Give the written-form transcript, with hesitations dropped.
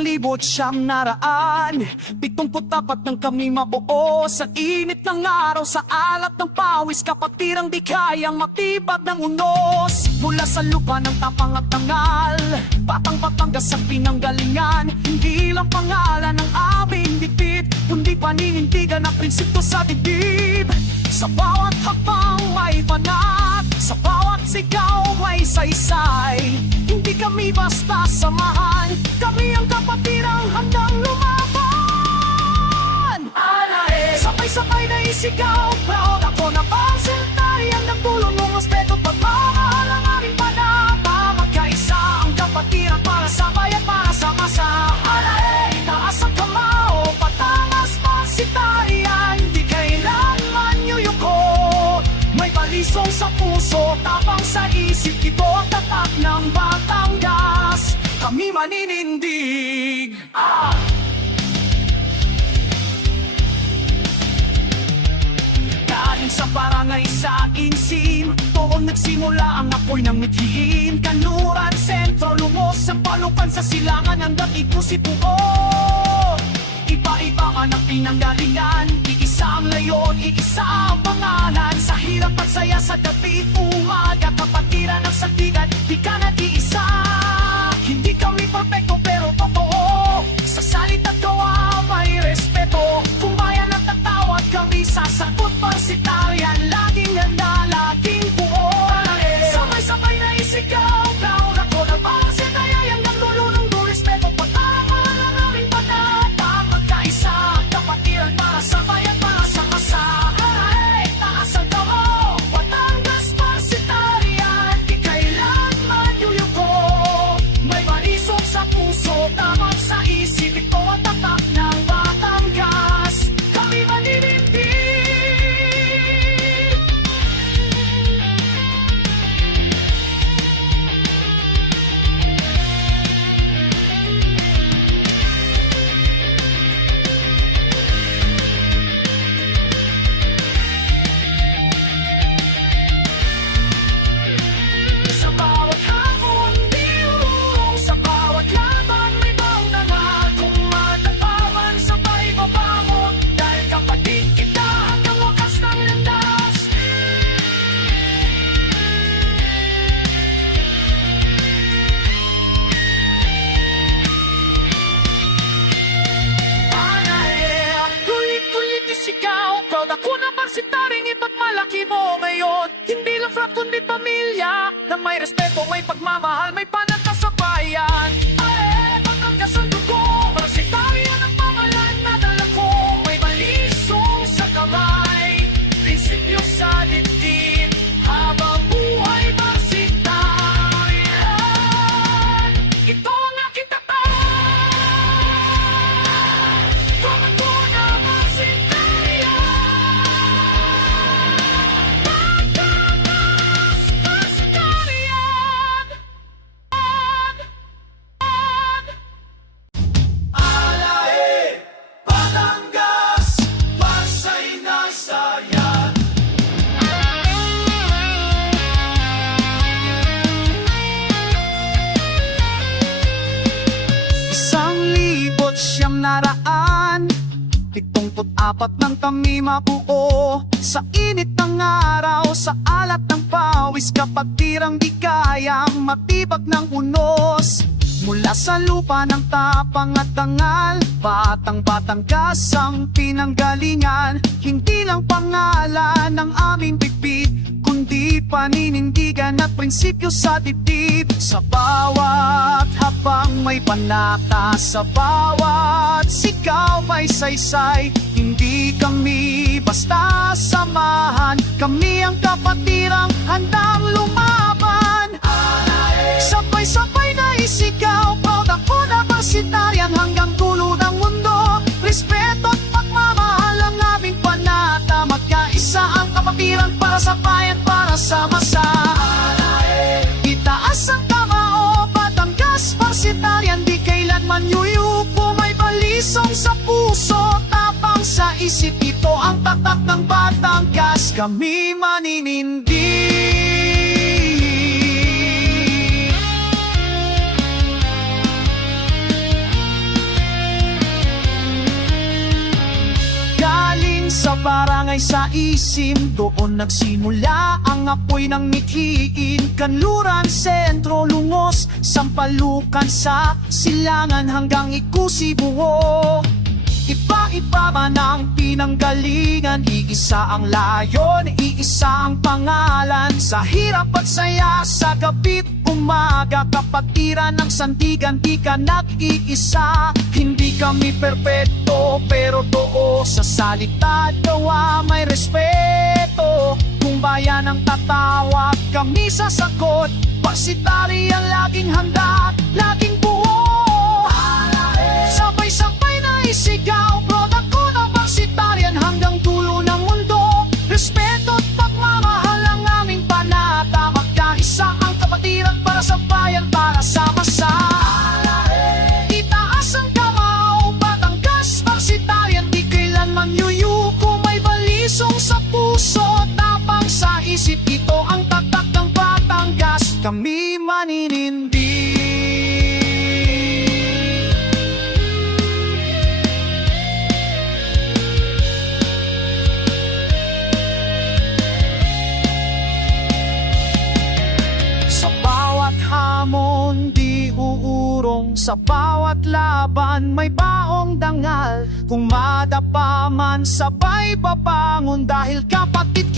1,974 nang kami mabuo sa init ng araw, sa alat ng pawis, kapatirang di kayang matibag ng unos. Mula sa lupa ng tapang at tangal, Batang Batangas ang pinanggalingan. Hindi lang pangalan ng aming dipit, kundi paninindigan ng prinsipyo sa dibdib. Sa bawat hakbang may panat, sa bawat sigaw may saysay. Hindi kami basta samahan, kami ang kapatirang handang lumaban. Sabay-sabay na isigaw, proud ako na pang-sentaryan ng tulong ng respeto at pagmamahal ang aming panata. Magkaisa ang kapatiran para sa bayan, para sa masa. Itaas ang kamao, Batangas pang-sentaryan, di kailanman yuyuko. May balisong sa puso, tapang sa isip, ito ang tatak ng Batangas. Kami maninindig. Galing sa barangay sa Insim, doon nagsimula ang apoy ng mithiin. Kanluran, sentro, lumos ang palupan sa silangan ng datig-pusit buo. Iba-iba man ang pinanggalingan, iisa ang layon, iisa ang pangalan. Sa hirap at saya, sa gabi at umaga, kapatiran ng sandigan, di ka nag-iisa. Hindi kami perfecto pero totoo, sa salita at gawa may respeto. Kung bayan at tatawad kami, sasagot pang-sentaryan, laging handa, laging buo. Sabay-sabay na isigaw, proud ako na pang-sentaryan, ng lulunong do respeto, pagmamahal ang aming panata. Magkaisa ang kapatiran para sa bayan, para sa masa. Taas ang kamao, Batangas pang-sentaryan, di kailanman yuyuko. May balisok sa puso, tamang sa isip, ito ang tatak ng Batangas. Kami maninindig. Sa bawat hamon, diurong, sa bawat laban may baunangan. Kung matapaman, sabay babangon, dahil kapatid kita hanggang wakas ng landas. Tulit-tulit isigaw, proud ako na pagsitaring iba't malaki mo ngayon. Hindi lang frat kundi pamilya, na may respeto, may pagmamahal, may panata sa bayan. Batangas ang dugo, pagsitaryan ang pangalan na dala ko. May balisong sa kamay, prinsipyo sa dibdib, habang buhay pagsitaryan. Ito ang aking tatak, komando na pagsitaryan. Batangas pagsitaryan. Batangas, pasay na sayan. Apat nang kami mabuo sa init ng araw, sa alat ng pawis, kapatirang di kayang matibag ng unos. Mula sa lupa ng tapang at tangal, Batang Batangas ang pinanggalingan. Hindi lang pangalan ng aming bibig, kundi paninindigan at prinsipyo sa dibdib. Sa bawat habang may panata, sa bawat sigaw may saysay. Hindi kami basta samahan, kami ang kapatirang handang lumaban. Sabay-sabay na isigaw, proud ako na pang-sentaryan, hanggang dulo ng mundo. Respeto at pagmamahal ang aming panata. Magkaisa ang kapatiran para sa bayan, para sa masa. Itaas ang kamao, Batangas pang-sentaryan, di kailanman yuyuko. May balisong sa puso, tapang sa isip, ito ang tatak ng Batangas. Kami maninindig. barangay sa Isim, doon nagsimula ang apoy ng mithiin. Kanluran, Sentro, Lungos, Sampalukan sa Silangan hanggang Ikusibuo. Iba-iba man ang pinanggalingan, iisa ang layon, iisa ang pangalan. Sa hirap at saya, sa gabi't umaga, kapatiran ng sandigan, di ka nag-iisa. Hindi kami perpekto, pero too sa salita at gawa may respeto. Kung bayan ang tatawag, kami sasagot. Pagsitari ang laging handa, laging buo. Sabay-sabay na isigaw, product ko na pagsitarian hanggang dulo ng mundo. Respeto at pagmamahal ang aming panata, magkaisa ang kapatiran para sa bayan, para sa masa. Itaas ang kamao, Batangas, pagsitarian, di kailanman yuyuko. May balisong sa puso, tapang sa isip, ito ang tatak ng Batangas. Kami maninindi. Hamon di uurong, sa bawat laban may baong dangal. Kung madapa man sabay babangon, dahil kapatid